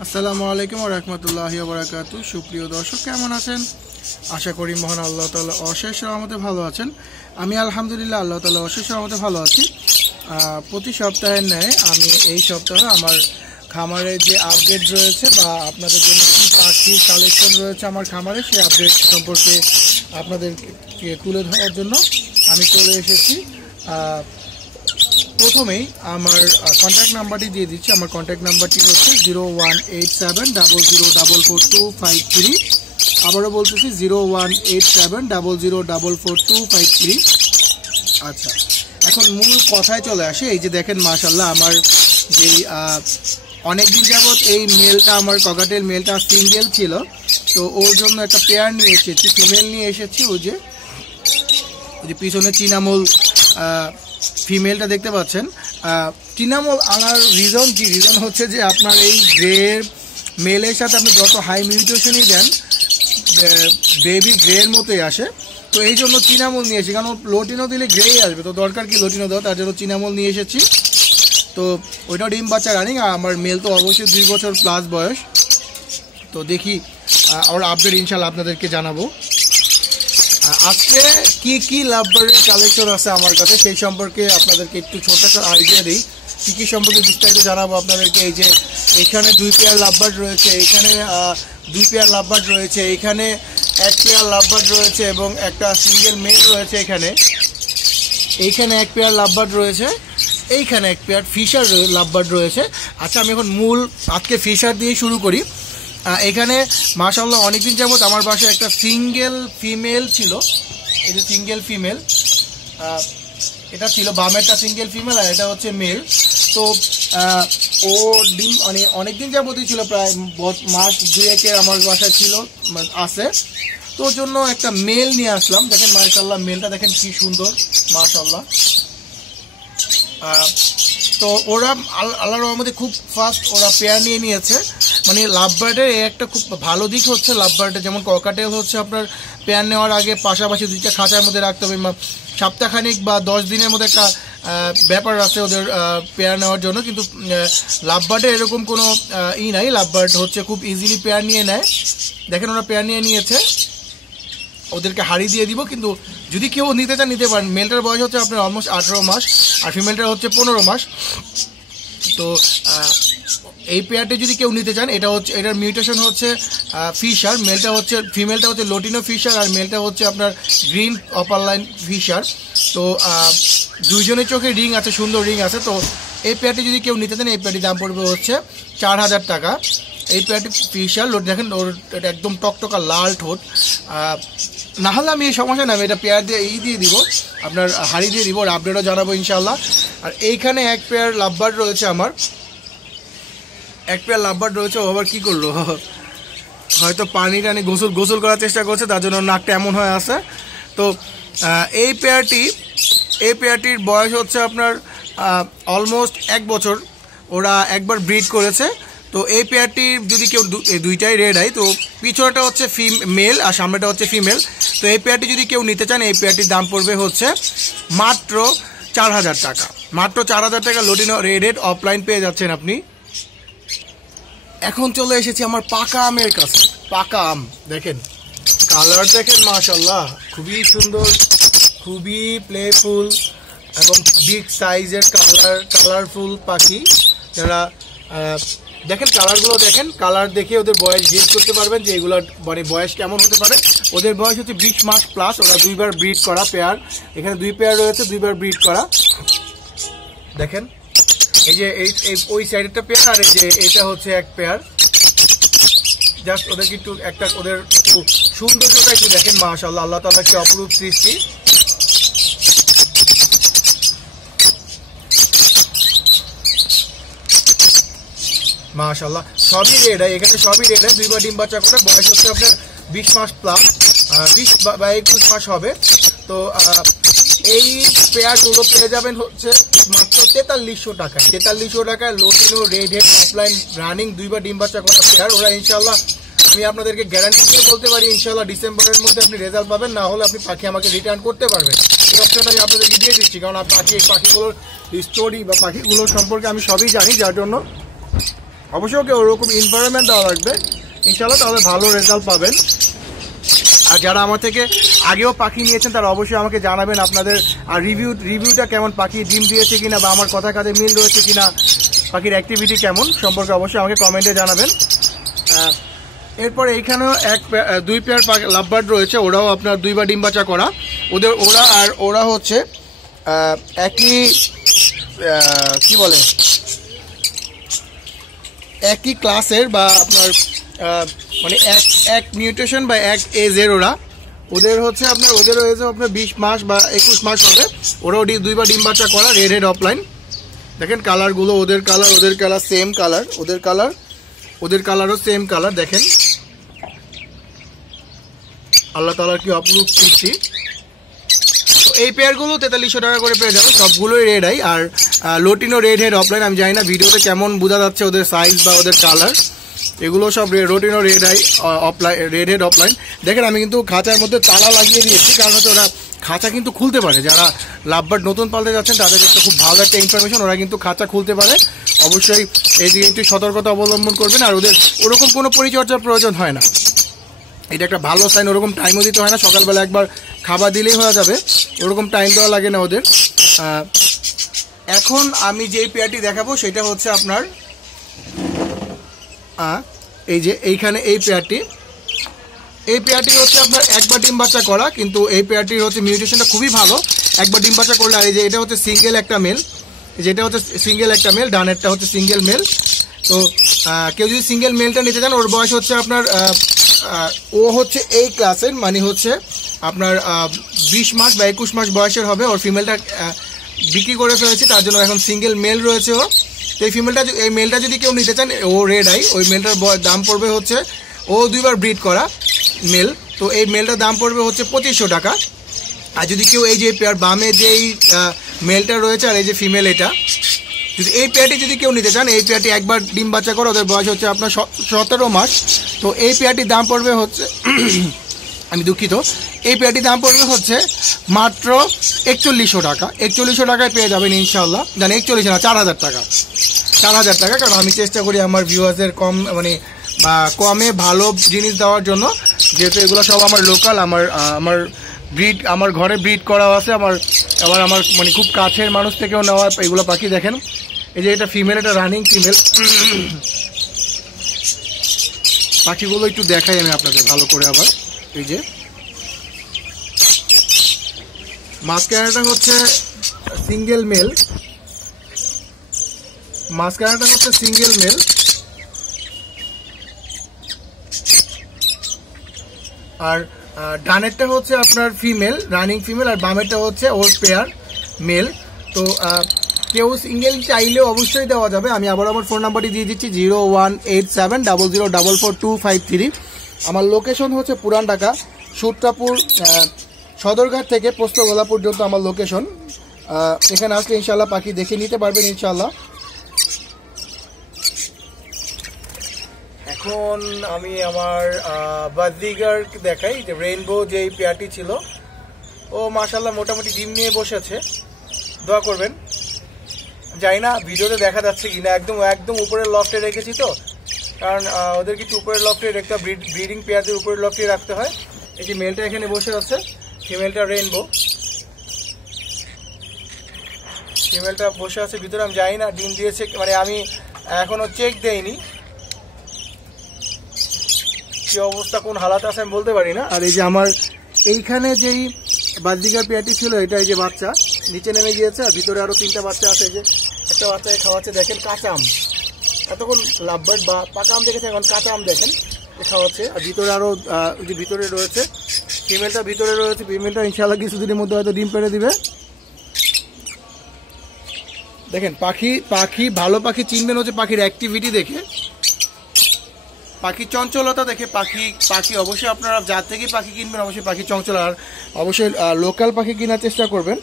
আসসালামু আলাইকুম ওয়া রাহমাতুল্লাহি ওয়া বারাকাতুহু। সুপ্রিয় দর্শক, কেমন আছেন? আশা করি মহান আল্লাহ তাআলা অশেষ রহমতে ভালো আছেন। আমি আলহামদুলিল্লাহ আল্লাহ তাআলা অশেষ রহমতে ভালো আছি। প্রতি সপ্তাহের ন্যায় আমি এই সপ্তাহে আমার খামারে যে আপডেট রয়েছে বা আপনাদের জন্য কী পাখির কালেকশন রয়েছে আমার খামারে, সেই আপডেট সম্পর্কে আপনাদেরকে তুলে ধরার জন্য আমি চলে এসেছি। প্রথমেই আমার কন্ট্যাক্ট নাম্বারটি দিয়ে দিচ্ছি। আমার কন্ট্যাক্ট নাম্বারটি হচ্ছে 018700444253। আবারও বলতেছি 018700444253। আচ্ছা, এখন মূল কথায় চলে আসে। এই যে দেখেন, মাশাল্লাহ, আমার যেই অনেকদিন যাবৎ এই মেলটা, আমার ককাটেল মেলটা সিঙ্গেল ছিল, তো ওর জন্য একটা পেয়ার নিয়ে এসেছি, ফিমেল নিয়ে এসেছি। ওই যে পিছনে চিনামল ফিমেলটা দেখতে পাচ্ছেন। চিনামল আনার রিজন কি? রিজন হচ্ছে যে আপনার এই গ্রের মেলের সাথে আপনি যত হাই মিউটেশনই দেন, বেবি গ্রের মতোই আসে। তো এই জন্য চিনামল নিয়ে এসেছি, কারণ লোটিনো দিলে গ্রেই আসবে, তো দরকার কি লোটিনো দেওয়া, তার জন্য চিনামল নিয়ে এসেছি। তো ওইটাও ডিম বাচ্চা রানিং। আর আমার মেল তো অবশ্যই 2 বছর প্লাস বয়স। তো দেখি ওর আপডেট ইনশাল্লাহ আপনাদেরকে জানাবো। আজকে কি কি লাভবার্ডের কালেকশন আছে আমার কাছে সেই সম্পর্কে আপনাদেরকে একটু ছোট একটা আইডিয়া দিই। কী কী সম্পর্কে বিস্তারিত জানাবো আপনাদেরকে। এই যে এখানে 2 পেয়ার লাভবার্ড রয়েছে, এখানে 2 পেয়ার লাভবার্ড রয়েছে, এখানে 1 পেয়ার লাভবার্ড রয়েছে এবং একটা সিঙ্গেল মেল রয়েছে। এইখানে 1 পেয়ার লাভবার্ড রয়েছে, এইখানে 1 পেয়ার ফিশার লাভবার্ড রয়েছে। আচ্ছা, আমি এখন মূল আজকে ফিশার দিয়ে শুরু করি। এখানে মাশাআল্লাহ অনেকদিন যাবত আমার বাসায় একটা সিঙ্গেল ফিমেল ছিল। এই যে সিঙ্গেল ফিমেল, এটা ছিল বামেরটা সিঙ্গেল ফিমেল আর এটা হচ্ছে মেল। তো ও ডিম মানে অনেকদিন যাবতই ছিল, প্রায় মাস 2-1 আমার বাসায় ছিল, আছে। তো ওর জন্য একটা মেল নিয়ে আসলাম। দেখেন মাশাআল্লাহ, মেলটা দেখেন কি সুন্দর, মাশাআল্লাহ। তো ওরা আল্লাহর রহমতে খুব ফাস্ট ওরা পেয়ার নিয়ে নিয়েছে। মানে লাভবার্ডের একটা খুব ভালো দিক হচ্ছে, লাভবার্ডের যেমন ককাটেল হচ্ছে আপনার পেয়ার নেওয়ার আগে পাশাপাশি 2টা খাঁচার মধ্যে রাখতে হবে, সপ্তাহখানিক বা 10 দিনের মধ্যে একটা ব্যাপার আছে ওদের পেয়ার নেওয়ার জন্য। কিন্তু লাভবার্ডের এরকম কোনো নাই। লাভবার্ড হচ্ছে খুব ইজিলি পেয়ার নিয়ে নেয়। দেখেন ওরা পেয়ার নিয়ে নিয়েছে, ওদেরকে হাড়ি দিয়ে দিব। কিন্তু যদি কেউ নিতে চান নিতে পারেন। মেলটার বয়স হচ্ছে আপনার অলমোস্ট 18 মাস আর ফিমেলটার হচ্ছে 15 মাস। তো এই পেয়ারটি যদি কেউ নিতে চান, এটা হচ্ছে, এটার মিউটেশন হচ্ছে ফিশার। মেলটা হচ্ছে, ফিমেলটা হচ্ছে লোটিনো ফিশার আর মেলটা হচ্ছে আপনার গ্রিন অপার লাইন ফিশার। তো দুইজনের চোখে রিং আছে, সুন্দর রিং আছে। তো এই পেয়ারটি যদি কেউ নিতে চান, এই পেয়ারটির দাম পড়বে হচ্ছে 4000 টাকা। এই পেয়ারটি ফিশার লোড, দেখেন ওর এটা একদম টকটকা লাল ঠোঁট। না হলে আমি এই সমস্যা না, আমি এটা পেয়ার দিয়ে দিয়ে দিব, আপনার হাড়ি দিয়ে দিব, আপডেটও জানাবো ইনশাল্লাহ। আর এইখানে 1 পেয়ার লাভবার্ড রয়েছে, আমার 1 পেয়ার লাভবার্ড রয়েছে। ও আবার কী করলো, হয়তো পানি টানি গোসল করার চেষ্টা করছে, তার জন্য নাকটা এমন হয়ে আছে। তো এই পেয়ারটির বয়স হচ্ছে আপনার অলমোস্ট 1 বছর। ওরা একবার ব্রিড করেছে। তো এই পেয়ারটির যদি কেউ, দুইটাই রেড আই, তো পিছনটা হচ্ছে মেল আর সামনেটা হচ্ছে ফিমেল। তো এই পেয়ারটি যদি কেউ নিতে চান, এই পেয়ারটির দাম পড়বে হচ্ছে মাত্র 4000 টাকা। মাত্র 4000 টাকা লোটিনো রেড অফলাইন পেয়ে যাচ্ছেন আপনি। এখন চলে এসেছি আমার পাকা আমের কাছে। পাকা আম দেখেন, কালার দেখেন মাশাআল্লাহ, খুবই সুন্দর, খুবই প্লেফুল এবং বিগ সাইজের কালারফুল পাখি। যারা দেখেন কালারগুলো, দেখেন কালার দেখে ওদের বয়স গেস করতে পারবেন যে এগুলোর মানে বয়স কেমন হতে পারে। ওদের বয়স হচ্ছে 20 মাস প্লাস। ওরা 2বার ব্রিড করা পেয়ার। এখানে 2 পেয়ার রয়েছে, 2বার ব্রিড করা। দেখেন এই যে ওই সাইডেরটা পেয়ার আর এই যে এটা হচ্ছে 1 পেয়ার। জাস্ট ওদেরকে একটু একটা ওদের একটু সৌন্দর্যটা একটু দেখেন, মাশাআল্লাহ, আল্লাহ তাআলার কি অপরূপ সৃষ্টি। মাশাআল্লাহ, সবই রেড হয় এখানে, সবই রেড হয়। 2বার ডিম বাচ্চা করে, বয়স হচ্ছে আপনার 20 মাস প্লাস, 20 বা 21 মাস হবে। তো এই পেয়ারগুলো পেয়ে যাবেন হচ্ছে মাত্র 4300 টাকায়। 4300 টাকায় lutino red head opaline running 2বার ডিম বাচ্চা করা পেয়ার। ওরা ইনশাল্লাহ, আমি আপনাদেরকে গ্যারান্টি দিয়ে বলতে পারি ইনশাল্লাহ ডিসেম্বরের মধ্যে আপনি রেজাল্ট পাবেন। না হলে আপনি পাখি আমাকে রিটার্ন করতে পারবেন, এই অপশনটা আমি আপনাদেরকে দিয়ে দিচ্ছি। কারণ পাখিগুলোর স্টোরি বা পাখিগুলোর সম্পর্কে আমি সবই জানি, যার জন্য অবশ্যই ওকে ওরকম এনভায়রনমেন্ট দেওয়া লাগবে ইনশাআল্লাহ, তাহলে ভালো রেজাল্ট পাবেন। আর যারা আমার থেকে আগেও পাখি নিয়েছেন তারা অবশ্যই আমাকে জানাবেন আপনাদের আর রিভিউটা কেমন, পাখি ডিম দিয়েছে কিনা বা আমার কথা কাজে মিল রয়েছে কিনা, পাখির অ্যাক্টিভিটি কেমন সম্পর্কে অবশ্যই আমাকে কমেন্টে জানাবেন। এরপরে এইখানেও দুই পেয়ার লাভবার্ড রয়েছে, ওরাও আপনার 2 বার ডিম বাচ্চা করা। ওরা হচ্ছে একই কি বলে একই ক্লাসের বা আপনার মানে এক মিউটেশন বা এক এজের ওদের হচ্ছে ওদেরও এজও আপনার 20 মাস বা 21 মাস হবে। ওরাও 2 বার ডিম বাচ্চা করা, রেড হেড অফলাইন। দেখেন কালারগুলো, ওদের কালার সেম কালার, ওদের কালারও সেম কালার। দেখেন আল্লাহ তাআলার কি অপরূপ সৃষ্টি। তো এই পেয়ারগুলো 4300 টাকা করে পেয়ে যাবে, সবগুলোই রেড আই আর লোটিনো রেড হেড অফলাইন। আমি জানি না ভিডিওতে কেমন বোঝা যাচ্ছে ওদের সাইজ বা ওদের কালার, এগুলো সব lutino red eye opaline, red head opaline. দেখেন আমি কিন্তু খাঁচার মধ্যে তালা লাগিয়ে দিয়েছি, কারণ হচ্ছে ওরা খাঁচা কিন্তু খুলতে পারে। যারা লাভবার্ড নতুন পালতে যাচ্ছেন তাদের কাছে খুব ভালো একটা ইনফরমেশন, ওরা কিন্তু খাঁচা খুলতে পারে। অবশ্যই এই দিকে একটু সতর্কতা অবলম্বন করবেন। আর ওদের ওরকম কোনো পরিচর্যার প্রয়োজন হয় না, এটা একটা ভালো সাইন। ওরকম টাইমও দিতে হয় না, সকালবেলা একবার খাবার দিলেই হয়ে যাবে, ওরকম টাইম দেওয়া লাগে না ওদের। এখন আমি যেই পেয়ারটি দেখাবো সেটা হচ্ছে আপনার এই যে এইখানে এই পেয়ারটি হচ্ছে আপনার 1 বার ডিম বাচ্চা করা, কিন্তু এই পেয়ারটির হচ্ছে মিউটেশনটা খুবই ভালো। 1 বার ডিম বাচ্চা করলে, আর এই যে এটা হচ্ছে সিঙ্গেল একটা মেল, যেটা হচ্ছে সিঙ্গেল একটা মেল, ডানেরটা হচ্ছে সিঙ্গেল মেল। তো কেউ যদি সিঙ্গেল মেলটা নিতে চান, ওর বয়স হচ্ছে আপনার ও হচ্ছে এই ক্লাসের, মানে হচ্ছে আপনার 20 মাস বা 21 মাস বয়সের হবে। ওর ফিমেলটা বিক্রি করে ফেলেছি, তার জন্য এখন সিঙ্গেল মেল রয়েছে ও। তো এই মেলটা যদি কেউ নিতে চান, ও রেড আই, ওই মেলটার দাম পড়বে হচ্ছে, ও 2 বার ব্রিড করা মেল, তো এই মেলটার দাম পড়বে হচ্ছে 2500 টাকা। আর যদি কেউ এই যে পেয়ার বামে যেই মেলটা রয়েছে আর এই যে ফিমেল, এটা যদি এই পেয়ারটি যদি কেউ নিতে চান, এই পেয়ারটি 1 বার ডিম বাচ্চা করে, ওদের বয়স হচ্ছে আপনার 17 মাস। তো এই পেয়ারটির দাম পড়বে হচ্ছে আমি দুঃখিত, এই পেয়ারটির দাম পড়বে হচ্ছে মাত্র 4100 টাকা। 4100 টাকায় পেয়ে যাবেন ইনশাআল্লাহ। জানি 41 না, 4000 টাকা, 4000 টাকা। কারণ আমি চেষ্টা করি আমার ভিউয়ার্সের কমে ভালো জিনিস দেওয়ার জন্য, যেহেতু এগুলো সব আমার লোকাল, আমার ঘরে ব্রিড করা আছে, আমার মানে খুব কাছের মানুষ থেকেও নেওয়া এগুলো পাখি। দেখেন এই যে এটা ফিমেল, এটা রানিং ফিমেল। পাখিগুলো একটু দেখাই আমি আপনাদের ভালো করে আবার। এই যে মাঝখানেটা হচ্ছে সিঙ্গেল মেল, আর ডানেরটা হচ্ছে আপনার ফিমেল, রানিং ফিমেল, আর বামেরটা হচ্ছে ওর পেয়ার মেল। তো কেউ সিঙ্গেল চাইলেও অবশ্যই দেওয়া যাবে। আমি আবার আমার ফোন নাম্বারটি দিয়ে দিচ্ছি 01870044253। আমার লোকেশন হচ্ছে পুরান ঢাকা, সুট্রাপুর সদরঘাট থেকে পোস্তগোলা পর্যন্ত আমার লোকেশন। এখানে আসলে ইনশাল্লাহ পাখি দেখে নিতে পারবেন ইনশাল্লাহ। এখন আমি আমার বাজিগার দেখাই, যে রেইনবো যেই পেয়ারটি ছিল, ও মাশাল্লাহ মোটামুটি ডিম নিয়ে বসেছে। দোয়া করবেন, জানি না ভিডিওতে দেখা যাচ্ছে কিনা, একদম উপরের লফটে রেখেছি, তো কারণ ওদেরকে একটু উপরের লফটে রাখতে হয়, ব্রিডিং পেয়ারদের উপরের লফটে রাখতে হয়। এই যে মেলটা এখানে বসে আছে, ফিমেলটা রেইনবো, ফিমেলটা বসে আছে ভিতরে। আমি জানি না ডিম দিয়েছে, মানে আমি এখনো চেক দেইনি কি অবস্থা, কোন হালাত আছে আমি বলতে পারি না। আর এই যে আমার এইখানে যেই বাজদিগার পেয়ারটি ছিল, এটা এই যে বাচ্চা নিচে নেমে গিয়েছে, আর ভিতরে আরো 3টা বাচ্চা আছে। এই যে একটা বাচ্চাকে খাওয়াচ্ছে, দেখেন কাঁচা আম, এতক্ষণ লাভবার্ড বা পাকা আম দেখেছে, এখন কাঁচা আম দেখেন খাওয়াচ্ছে। আর ভিতরে আরো যে ভিতরে রয়েছে ফিমেলটা, ফিমেলটা ইনশাআল্লাহ কিছুদিনের মধ্যে হয়তো ডিম পেড়ে দিবে। দেখেন পাখি ভালো পাখি চিনবেন হচ্ছে পাখির অ্যাক্টিভিটি দেখে, পাখির চঞ্চলতা দেখে। পাখি অবশ্যই আপনারা যার থেকে পাখি কিনবেন অবশ্যই পাখি চঞ্চল, আর অবশ্যই লোকাল পাখি কেনার চেষ্টা করবেন।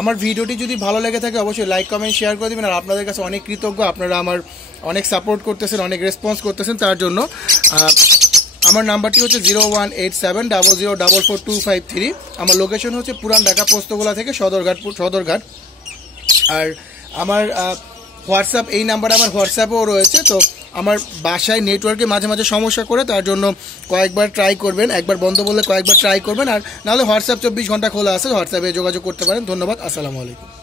আমার ভিডিওটি যদি ভালো লেগে থাকে অবশ্যই লাইক কমেন্ট শেয়ার করে দেবেন। আর আপনাদের কাছে অনেক কৃতজ্ঞ, আপনারা আমার অনেক সাপোর্ট করতেছেন, অনেক রেসপন্স করতেছেন, তার জন্য। আমার নাম্বারটি হচ্ছে 01870044253। আমার লোকেশন হচ্ছে পুরান ঢাকা পোস্তগোলা থেকে সদরঘাট। আর আমার হোয়াটসঅ্যাপ, এই নাম্বার আমার হোয়াটসঅ্যাপেও রয়েছে। তো আমার বাসায় নেটওয়ার্কে মাঝে মাঝে সমস্যা করে, তার জন্য কয়েকবার ট্রাই করবেন, একবার বন্ধ বললে কয়েকবার ট্রাই করবেন। আর নাহলে হোয়াটসঅ্যাপ 24 ঘন্টা খোলা আছে, হোয়াটসঅ্যাপে যোগাযোগ করতে পারেন। ধন্যবাদ, আসসালামু আলাইকুম।